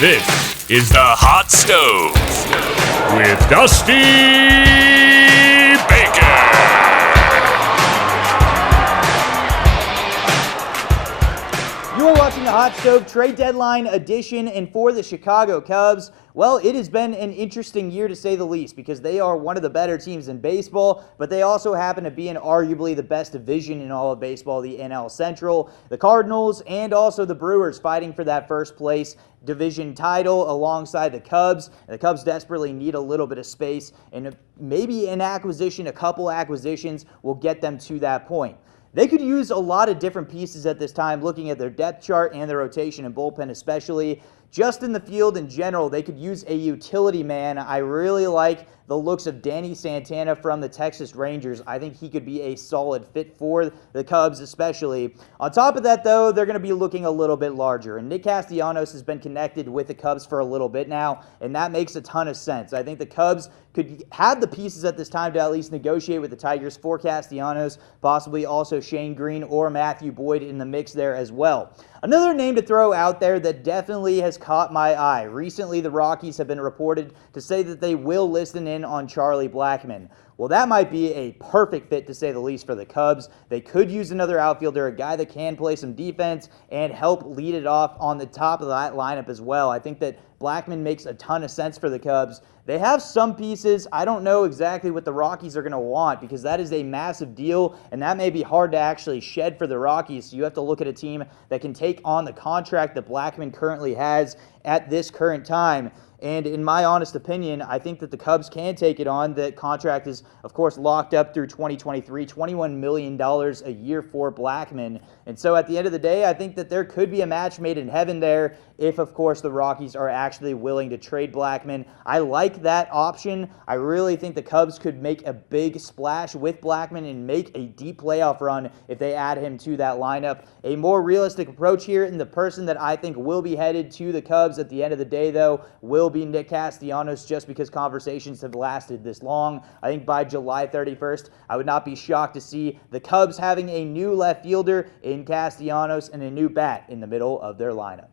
This is the Hot Stove with Dusty Baker. You are watching the Hot Stove Trade Deadline edition, and for the Chicago Cubs, well, it has been an interesting year to say the least because they are one of the better teams in baseball, but they also happen to be in arguably the best division in all of baseball, the NL Central. The Cardinals and also the Brewers fighting for that first place division title alongside the Cubs. And the Cubs desperately need a little bit of space, and maybe an acquisition, a couple acquisitions will get them to that point. They could use a lot of different pieces at this time, looking at their depth chart and their rotation and bullpen especially. Just in the field in general, they could use a utility man. I really like the looks of Danny Santana from the Texas Rangers. I think he could be a solid fit for the Cubs especially. On top of that, though, they're going to be looking a little bit larger. And Nick Castellanos has been connected with the Cubs for a little bit now, and that makes a ton of sense. I think the Cubs could have the pieces at this time to at least negotiate with the Tigers for Castellanos, possibly also Shane Green or Matthew Boyd in the mix there as well. Another name to throw out there that definitely has caught my eye. Recently, the Rockies have been reported to say that they will listen in on Charlie Blackmon. Well, that might be a perfect fit, to say the least, for the Cubs. They could use another outfielder, a guy that can play some defense and help lead it off on the top of that lineup as well. I think that Blackmon makes a ton of sense for the Cubs. They have some pieces. I don't know exactly what the Rockies are going to want because that is a massive deal, and that may be hard to actually shed for the Rockies. So you have to look at a team that can take on the contract that Blackmon currently has at this current time. And in my honest opinion, I think that the Cubs can take it on. The contract is, of course, locked up through 2023, $21 million a year for Blackmon. And so at the end of the day, I think that there could be a match made in heaven there if, of course, the Rockies are actually willing to trade Blackmon. I like that option. I really think the Cubs could make a big splash with Blackmon and make a deep playoff run if they add him to that lineup. A more realistic approach here, and the person that I think will be headed to the Cubs at the end of the day, though, will be Nick Castellanos, just because conversations have lasted this long. I think by July 31st, I would not be shocked to see the Cubs having a new left fielder in Castellanos and a new bat in the middle of their lineup.